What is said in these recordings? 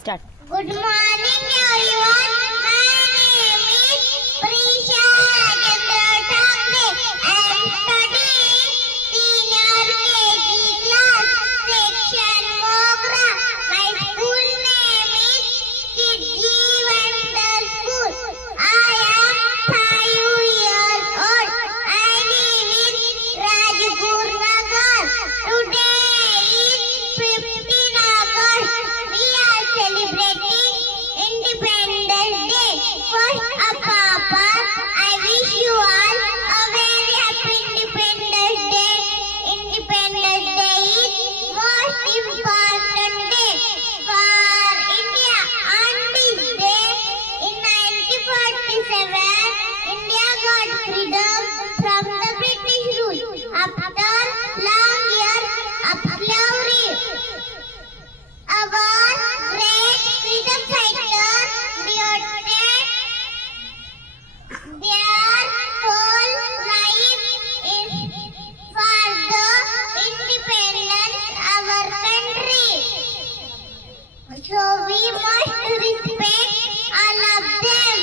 Start. Good morning, everyone. My name is Prisha Rajendra Thakre. I am studying senior KG class, section Mogra. My school name is Kidji Vandal School. I am 5 years old. I live in Rajgur Nagar. Today is 15 August. We are celebrating Independence Day. First, Papa, I wish you all a very happy Independence Day. Independence Day is most important day for India. On this day, in 1947, India got freedom from the British rule after long years of slavery. Our great freedom fighters devoted their whole life for the independence of our country. So we must respect all of them.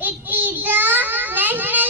It is a national